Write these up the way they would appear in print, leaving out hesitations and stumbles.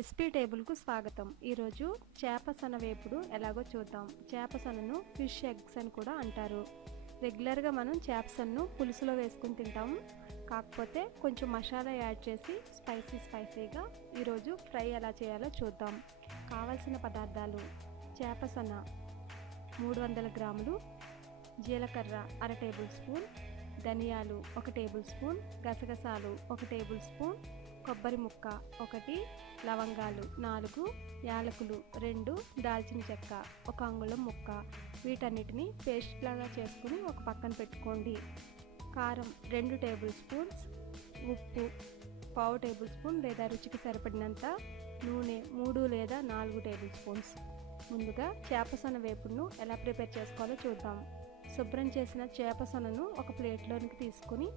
Recipe టేబుల్కు స్వాగతం. ఈరోజు చేప సొన వేపుడు ఎలాగో చూద్దాం. చేప సొనను ఫిష్ ఎగ్స్ అని కూడా అంటారు. రెగ్యులర్గా మనం చేప సొనను పులుసులో వేసుకుని తింటాము. కాకపోతే కొంచెం మసాలా యాడ్ చేసి స్పైసీగా ఈరోజు ఫ్రై ఎలా చేయాలో చూద్దాం. కావలసిన పదార్థాలు: చేప సొన 300 గ్రాములు, జీలకర్ర 1 టేబుల్ స్పూన్, ధనియాలు 1 టేబుల్ స్పూన్, గసగసాలు 1 టేబుల్ స్పూన్, కొబ్బరి ముక్క 1, లవంగాలు 4, యాలకులు 2, దాల్చిన చెక్క 1 అంగుళం ముక్క. వీటన్నిటిని పేస్ట్ లాగా చేసుకుని ఒక పక్కన పెట్టుకోండి. కారం 2 టేబుల్ స్పూన్స్, ఉప్పు 1/2 టేబుల్ స్పూన్ లేదా రుచికి సరిపడినంత, నూనె 3 లేదా 4 టేబుల్ స్పూన్స్. ముందుగా చేప సొన వేపుడును ఎలా ప్రిపేర్ చేసుకోవాలో చూద్దాం. శుభ్రం చేసిన చేప సొనను ఒక ప్లేట్లోనికి తీసుకుని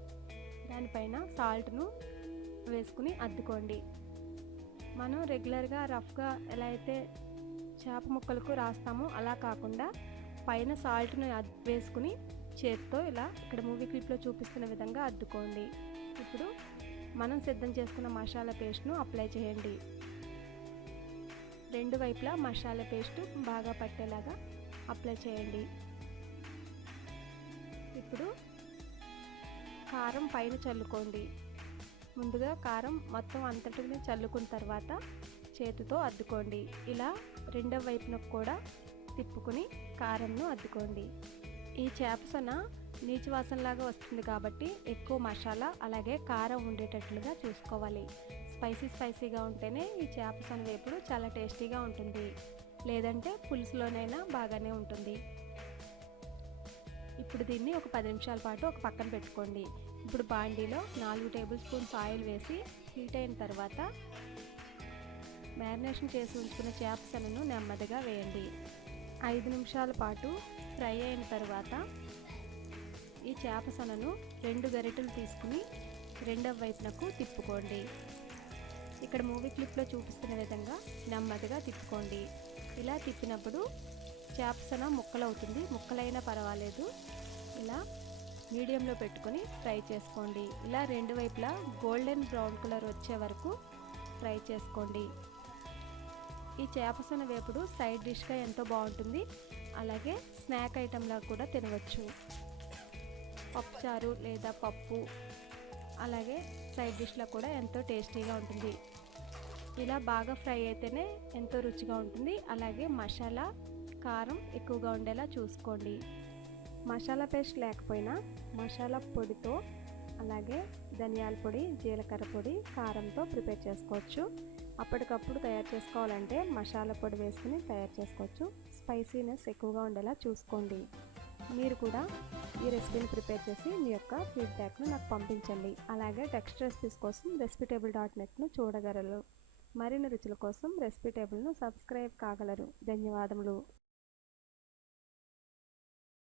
దానిపైన సాల్ట్ను వేసుకుని అద్దుకోండి. మనం రెగ్యులర్గా రఫ్గా ఎలా అయితే చేప ముక్కలకు రాస్తామో అలా కాకుండా పైన సాల్ట్ను వేసుకుని చేతితో ఇలా ఇక్కడ మూవీ క్లిప్లో చూపిస్తున్న విధంగా అద్దుకోండి. ఇప్పుడు మనం సిద్ధం చేసుకున్న మసాలా పేస్ట్ను అప్లై చేయండి. 2 వైపులా మసాలా పేస్ట్ బాగా పట్టేలాగా అప్లై చేయండి. ఇప్పుడు కారం పైన చల్లుకోండి. ముందుగా కారం మొత్తం అంతటిని చల్లుకున్న తర్వాత చేతితో అద్దుకోండి. ఇలా రెండవ వైపునకు కూడా తిప్పుకుని కారంను అద్దుకోండి. ఈ చేప సొన నీచు వాసనలాగా వస్తుంది కాబట్టి ఎక్కువ మసాలా అలాగే కారం ఉండేటట్లుగా చూసుకోవాలి. స్పైసీగా ఉంటేనే ఈ చేప సొన వేపుడు చాలా టేస్టీగా ఉంటుంది. లేదంటే పులుసులోనైనా బాగానే ఉంటుంది. ఇప్పుడు దీన్ని ఒక 10 నిమిషాల పాటు ఒక పక్కన పెట్టుకోండి. ఇప్పుడు బాండీలో 4 టేబుల్ స్పూన్స్ ఆయిల్ వేసి హీట్ అయిన తర్వాత మ్యారినేషన్ చేసి ఉంచుకున్న చేప సొనను నెమ్మదిగా వేయండి. 5 నిమిషాల పాటు ఫ్రై అయిన తర్వాత ఈ చేప సొనను 2 గరిటెలు తీసుకుని రెండవ వైపునకు తిప్పుకోండి. ఇక్కడ మూవీ క్లిప్లో చూపిస్తున్న విధంగా నెమ్మదిగా తిప్పుకోండి. ఇలా తిప్పినప్పుడు చేప సొన ముక్కలవుతుంది. ముక్కలైనా పర్వాలేదు. ఇలా మీడియంలో పెట్టుకొని ఫ్రై చేసుకోండి. ఇలా 2 వైపులా గోల్డెన్ బ్రౌన్ కలర్ వచ్చే వరకు ఫ్రై చేసుకోండి. ఈ చేప సొన వేపుడు సైడ్ డిష్గా ఎంతో బాగుంటుంది. అలాగే స్నాక్ ఐటెంలా కూడా తినవచ్చు. పప్పుచారు లేదా పప్పు అలాగే సైడ్ డిష్లో కూడా ఎంతో టేస్టీగా ఉంటుంది. ఇలా బాగా ఫ్రై అయితేనే ఎంతో రుచిగా ఉంటుంది. అలాగే మసాలా కారం ఎక్కువగా ఉండేలా చూసుకోండి. మసాలా పేస్ట్ లేకపోయినా మసాలా పొడితో అలాగే ధనియాల పొడి, జీలకర్ర పొడి, కారంతో ప్రిపేర్ చేసుకోవచ్చు. అప్పటికప్పుడు తయారు చేసుకోవాలంటే మసాలా పొడి వేసుకుని తయారు చేసుకోవచ్చు. స్పైసీనెస్ ఎక్కువగా ఉండేలా చూసుకోండి. మీరు కూడా ఈ రెసిపీని ప్రిపేర్ చేసి మీ యొక్క ఫీడ్బ్యాక్ను నాకు పంపించండి. అలాగే టెక్స్ట్ రెసిపీస్ కోసం రెసిపీటేబుల్.netను చూడగలరు. మరిన్ని రుచుల కోసం రెసిపీ టేబుల్ను సబ్స్క్రైబ్ కాగలరు. ధన్యవాదములు.